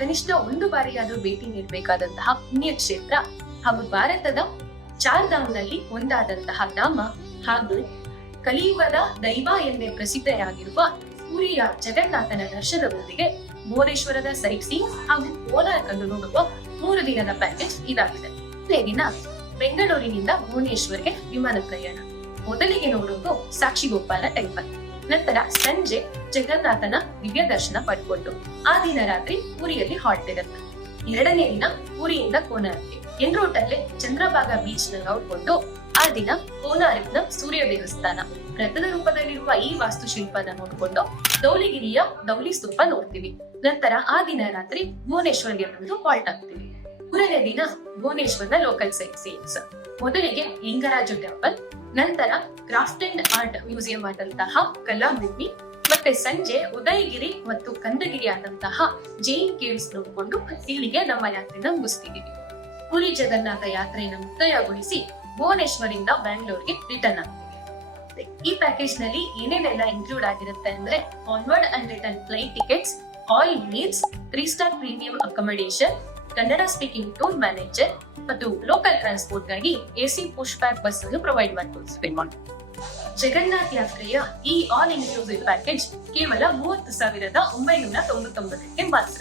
ಕನಿಷ್ಠ ಒಂದು ಬಾರಿಯಾದ್ರೂ ಭೇಟಿ ನೀಡಬೇಕಾದಂತಹ ಪುಣ್ಯ ಕ್ಷೇತ್ರ ಹಾಗೂ ಭಾರತದ ಚಾರ್ಧಾಮ್ನಲ್ಲಿ ಒಂದಾದಂತಹ ಧಾಮ ಹಾಗೂ ಕಲಿಯುಗದ ದೈವ ಎಂದೇ ಪ್ರಸಿದ್ಧರಾಗಿರುವ ಪುರಿಯ ಜಗನ್ನಾಥನ ದರ್ಶನದೊಂದಿಗೆ ಭುವನೇಶ್ವರದ ಸೈಟ್ ಸೀಯಿಂಗ್ ಹಾಗೂ ಕೋಲಾರ ಕಂಡು ನೋಡುವ 3 ದಿನದ ಪ್ಯಾಕೇಜ್ ಇದಾಗಿದೆ. ಮೊದಲನೇ ದಿನ ಬೆಂಗಳೂರಿನಿಂದ ಭುವನೇಶ್ವರ್ಗೆ ವಿಮಾನ ಪ್ರಯಾಣ. ಮೊದಲಿಗೆ ನೋಡುವುದು ಸಾಕ್ಷಿಗೋಪಾಲ ಟೆಂಪಲ್. ನಂತರ ಸಂಜೆ ಜಗನ್ನಾಥನ ದಿವ್ಯ ದರ್ಶನ ಪಡ್ಕೊಂಡು ಆ ದಿನ ರಾತ್ರಿ ಪುರಿಯಲ್ಲಿ ಹಾಲ್ಟ್ ಇರುತ್ತೆ. 2ನೇ ದಿನ ಪುರಿಯಿಂದ ಕೋಲಾರಕ್ಕೆ ಎನ್ ರೂಟಲ್ಲೇ ಚಂದ್ರಭಾಗ ಬೀಚ್ ನ ನೋಡ್ಕೊಂಡು ಆ ದಿನ ಕೋಲಾರನ ಸೂರ್ಯ ದೇವಸ್ಥಾನ ರಥದ ರೂಪದಲ್ಲಿರುವ ಈ ವಾಸ್ತುಶಿಲ್ಪನ ನೋಡ್ಕೊಂಡು ಧೌಲಿಗಿರಿಯ ಧೌಲಿ ಸ್ತೂಪ ನೋಡ್ತೀವಿ. ನಂತರ ಆ ದಿನ ರಾತ್ರಿ ಭುವನೇಶ್ವರ್ಗೆ ಬಂದು ಹಾಲ್ಟ್ ಆಗ್ತೀವಿ. 3ನೇ ದಿನ ಭುವನೇಶ್ವರದ ಲೋಕಲ್ ಸೈಟ್ ಸೀಯಿಂಗ್ಸ್. ಮೊದಲಿಗೆ ಲಿಂಗರಾಜು ಟೆಂಪಲ್, ನಂತರ ಕ್ರಾಫ್ಟ್ ಅಂಡ್ ಆರ್ಟ್ ಮ್ಯೂಸಿಯಂ ಆದಂತಹ ಕಲಾಭೂಮಿ, ಮತ್ತೆ ಸಂಜೆ ಉದಯಗಿರಿ ಮತ್ತು ಕಂದಗಿರಿ ಆದಂತಹ ಜೈನ್ ಕೇವ್ಸ್ ನೋಡಿಕೊಂಡು ಇಲ್ಲಿಗೆ ನಮ್ಮ ಯಾತ್ರೆನ ಮುಗಿಸ್ತೀವಿ. ಪುರಿ ಜಗನ್ನಾಥ ಯಾತ್ರೆಯನ್ನು ಮುಕ್ತಾಯಗೊಳಿಸಿ ಭುವನೇಶ್ವರಿಂದ ಬ್ಯಾಂಗ್ಳೂರ್ಗೆ ರಿಟರ್ನ್ ಆಗ್ತೀವಿ. ಈ ಪ್ಯಾಕೇಜ್ ನಲ್ಲಿ ಏನೇನೆಲ್ಲ ಇನ್ಕ್ಲೂಡ್ ಆಗಿರುತ್ತೆ ಅಂದ್ರೆ onward and return flight tickets, all meals, 3 star premium accommodation, Kannada speaking tour manager ಮತ್ತು ಲೋಕಲ್ ಟ್ರಾನ್ಸ್ಪೋರ್ಟ್ ಗಾಗಿ AC ಪುಷ್ ಬ್ಯಾಕ್ ಬಸ್ ಅನ್ನು ಪ್ರೊವೈಡ್ ಮಾಡ್ತೀವಿ. ಜಗನ್ನಾಥ್ ಯಾತ್ರೆಯ ಈ ಆಲ್ ಇನ್ಕ್ಲೂಸಿವ್ ಪ್ಯಾಕೇಜ್ ಕೇವಲ 30,999ಕ್ಕೆ ಮಾತ್ರ.